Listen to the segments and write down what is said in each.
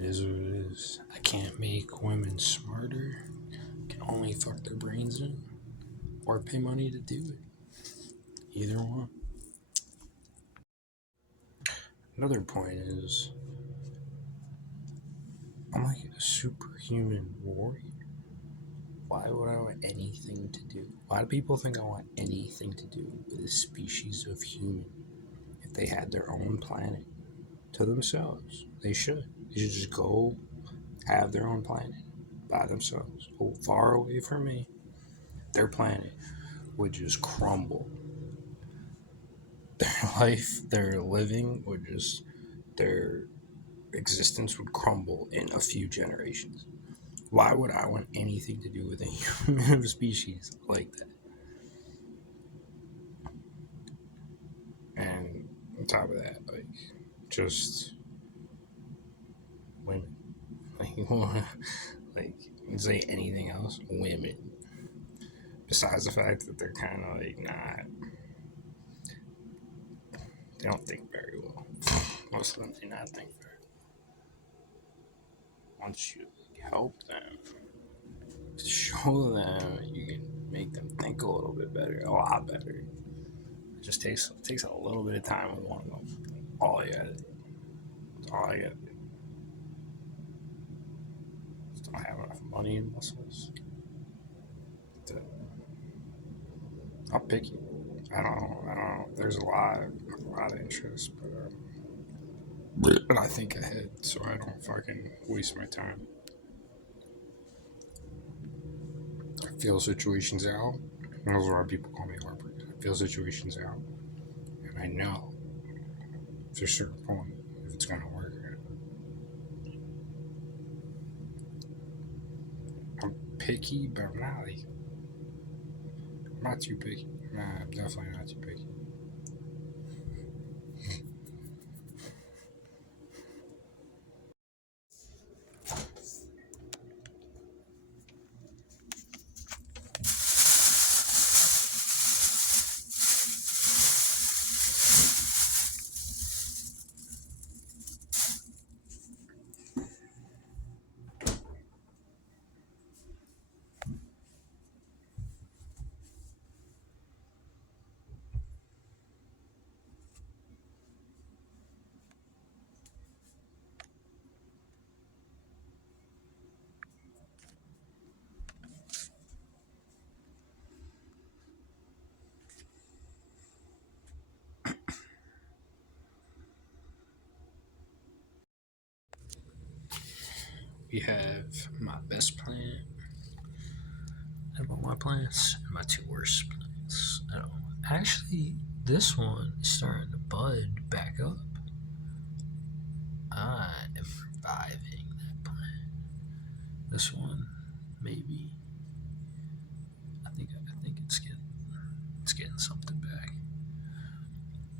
It is what it is. I can't make women smarter. I can only fuck their brains in or pay money to do it. Either one. Another point is, I'm like a superhuman warrior. Why would I want anything to do? Why do people think I want anything to do with a species of human if they had their own planet to themselves? They should. They should just go have their own planet by themselves, go far away from me. Their planet would just crumble. Their life, their living would just, their existence would crumble in a few generations. Why would I want anything to do with a human species like that? And on top of that, like, just women. Like, like, say anything else, women. Besides the fact that they're kind of like not, they don't think very well. Most of them do not think very well. Once you help them, show them, you can make them think a little bit better, a lot better. It just takes a little bit of time with one of them. All I got, all I got. Just don't have enough money and muscles. To, I'll pick you. I don't. There's a lot of interest, but I think ahead so I don't fucking waste my time. I feel situations out. That's why people call me Harper. I feel situations out, and I know to a certain point if it's gonna work. I'm picky, but I'm not too picky. Nah, I'm definitely not too picky. We have my best plan, and all my plants, and my two worst plants. No, actually, this one is starting to bud back up. I am reviving that plant. This one, maybe. I think it's getting something back.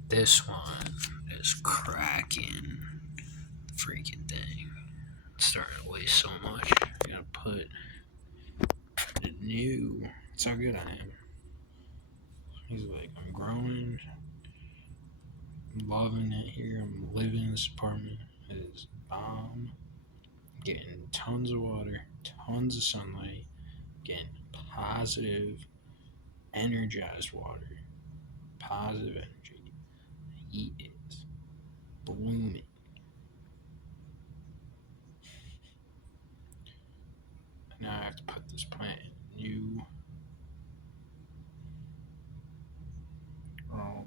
This one is cracking the freaking thing. It's starting to weigh so much. I gotta put the new. That's how good I am. He's like, I'm growing. I'm loving it here. I'm living in this apartment. It is bomb. Getting tons of water, tons of sunlight, getting positive, energized water, positive energy. He is blooming. And now I have to put this plant in um,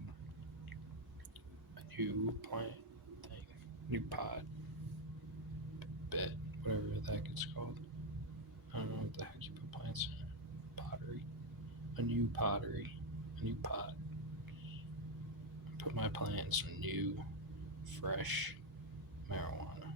a new plant thing, new pod, bed, whatever the heck it's called. I don't know what the heck you put plants in. Pottery, a new pot. Put my plant in some new, fresh marijuana.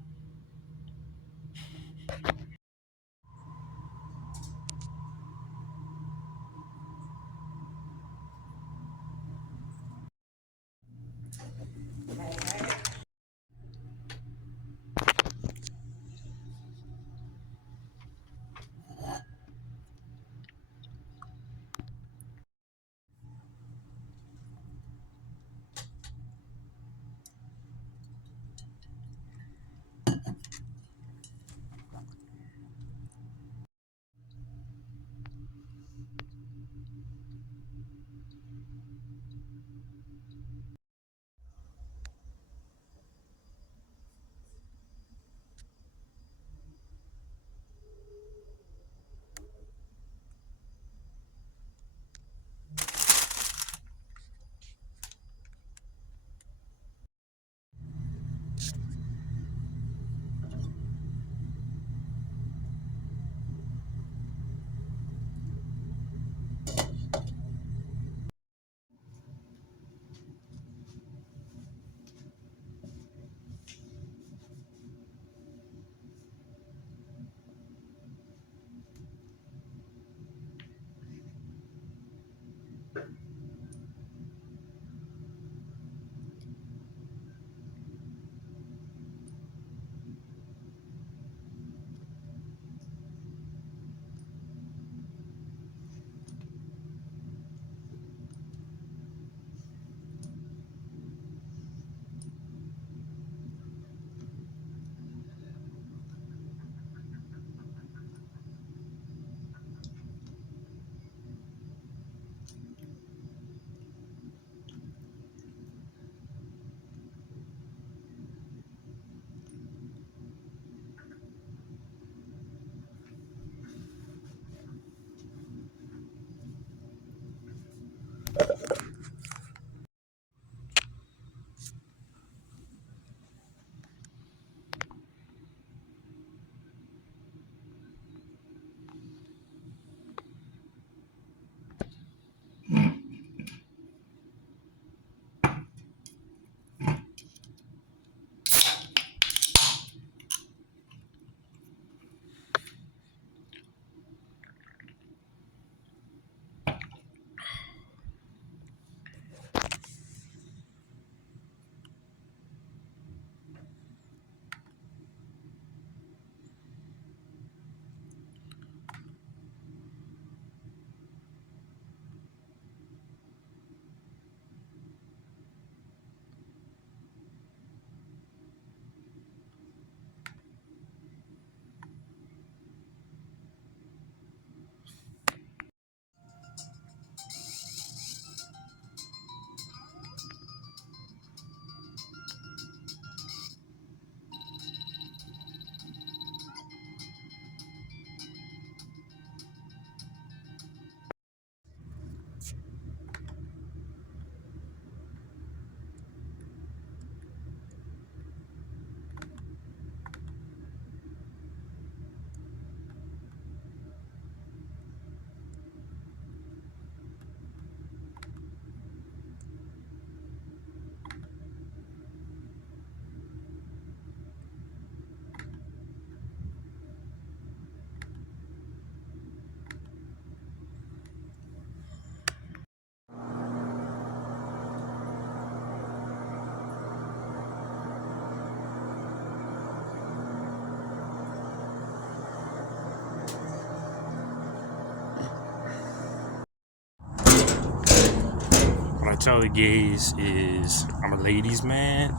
tell the gays is I'm a ladies' man,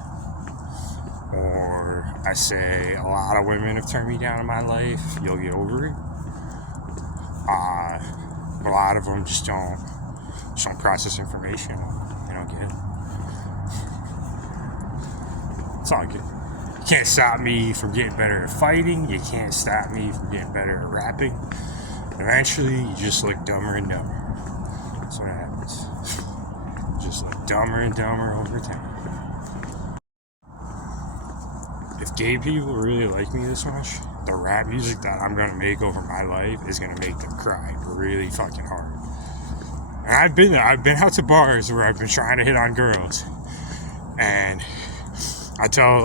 or I say a lot of women have turned me down in my life. You'll get over it. A lot of them just don't process information. They don't get it. It's all good. You can't stop me from getting better at fighting. You can't stop me from getting better at rapping. Eventually, you just look dumber and dumber. That's what happens. Just look dumber and dumber over time. If gay people really like me this much, the rap music that I'm gonna make over my life is gonna make them cry really fucking hard. And I've been there. I've been out to bars where I've been trying to hit on girls, and I tell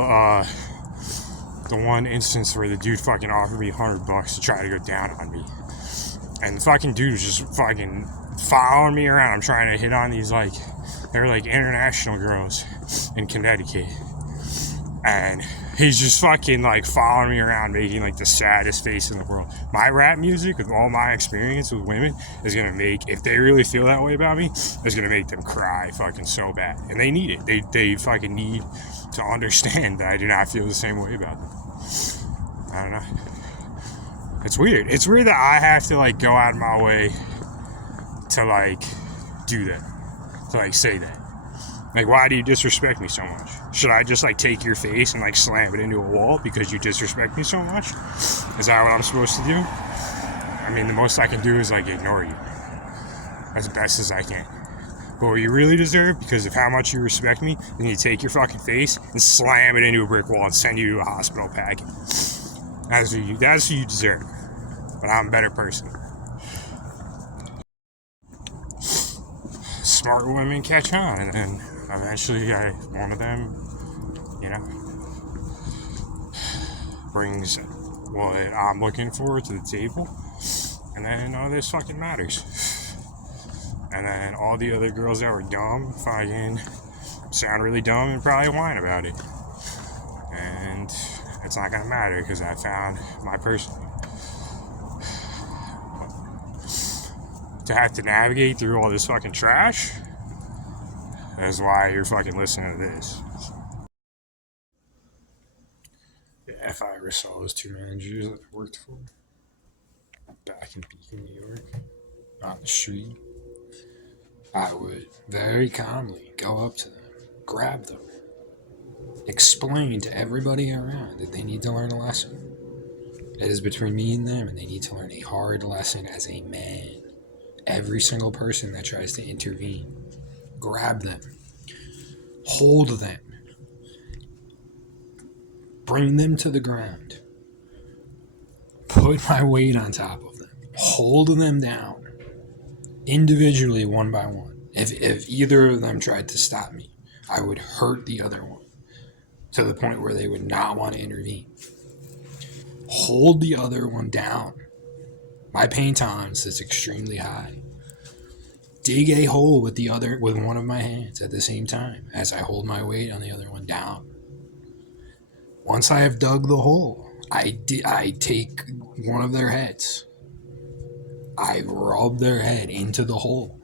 the one instance where the dude fucking offered me $100 to try to go down on me, and the fucking dude was just fucking following me around. I'm trying to hit on these they're like international girls in Connecticut, and he's just fucking like following me around, making like the saddest face in the world. My rap music, with all my experience with women, is gonna make, if they really feel that way about me, is gonna make them cry fucking so bad. And they need it. They fucking need to understand that I do not feel the same way about them. I don't know. It's weird. It's weird that I have to like go out of my way to like do that, to like say that. Like, why do you disrespect me so much? Should I just like take your face and like slam it into a wall because you disrespect me so much? Is that what I'm supposed to do? I mean, the most I can do is like ignore you as best as I can. But what you really deserve, because of how much you respect me, then you take your fucking face and slam it into a brick wall and send you to a hospital packing. That's what you deserve. But I'm a better person. Smart women catch on, and then eventually one of them, brings what I'm looking for to the table, and then none of this fucking matters. And then all the other girls that were dumb fucking sound really dumb and probably whine about it. And it's not gonna matter because I found my person. But to have to navigate through all this fucking trash is why you're fucking listening to this. Yeah, if I ever saw those two managers that I worked for back in Beacon, New York, on the street, I would very calmly go up to them, grab them, explain to everybody around that they need to learn a lesson. It is between me and them, and they need to learn a hard lesson as a man. Every single person that tries to intervene, grab them, hold them, bring them to the ground, put my weight on top of them, hold them down, individually, one by one. If either of them tried to stop me, I would hurt the other one to the point where they would not want to intervene. Hold the other one down. My pain tolerance is extremely high. Dig a hole with one of my hands at the same time as I hold my weight on the other one down. Once I have dug the hole, I take one of their heads. I rub their head into the hole.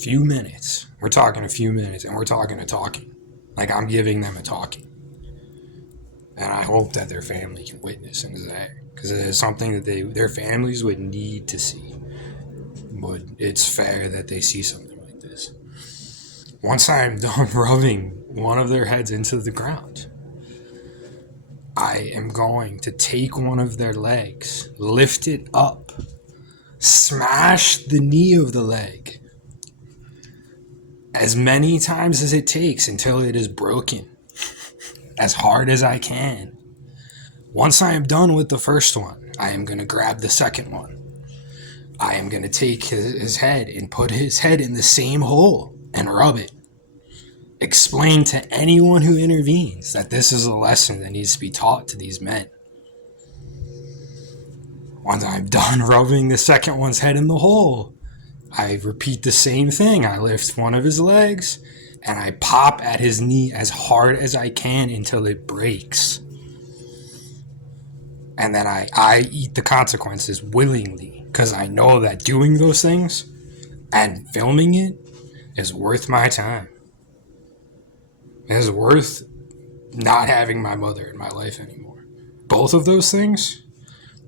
Few minutes. We're talking a few minutes, and we're talking a talking. Like I'm giving them a talking. And I hope that their family can witness into that, because it is something that their families would need to see. But it's fair that they see something like this. Once I'm done rubbing one of their heads into the ground, I am going to take one of their legs, lift it up, smash the knee of the leg as many times as it takes until it is broken, as hard as I can. Once I am done with the first one, I am going to grab the second one. I am going to take his head and put his head in the same hole and rub it. Explain to anyone who intervenes that this is a lesson that needs to be taught to these men. Once I'm done rubbing the second one's head in the hole, I repeat the same thing. I lift one of his legs and I pop at his knee as hard as I can until it breaks. And then I eat the consequences willingly, because I know that doing those things and filming it is worth my time. It is worth not having my mother in my life anymore. Both of those things,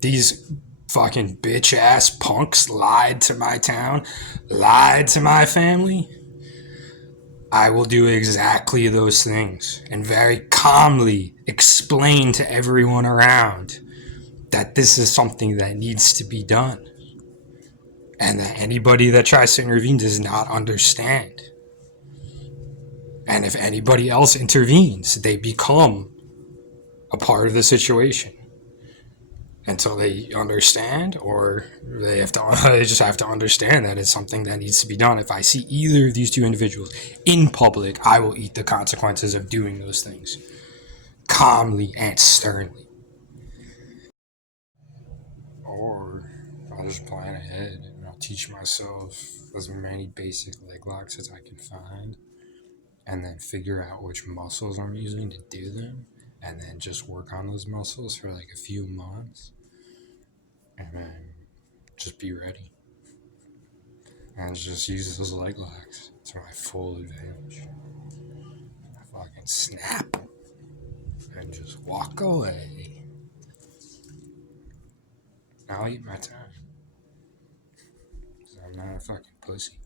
these fucking bitch ass punks lied to my town, lied to my family. I will do exactly those things and very calmly explain to everyone around that this is something that needs to be done and that anybody that tries to intervene does not understand. And if anybody else intervenes, they become a part of the situation until they understand, or they just have to understand that it's something that needs to be done. If I see either of these two individuals in public, I will eat the consequences of doing those things calmly and sternly. Or I'll just plan ahead and I'll teach myself as many basic leg locks as I can find, and then figure out which muscles I'm using to do them, and then just work on those muscles for like a few months, and then just be ready. And just use those leg locks to my full advantage. I fucking snap and just walk away. I'll eat my time. 'Cause I'm not a fucking pussy.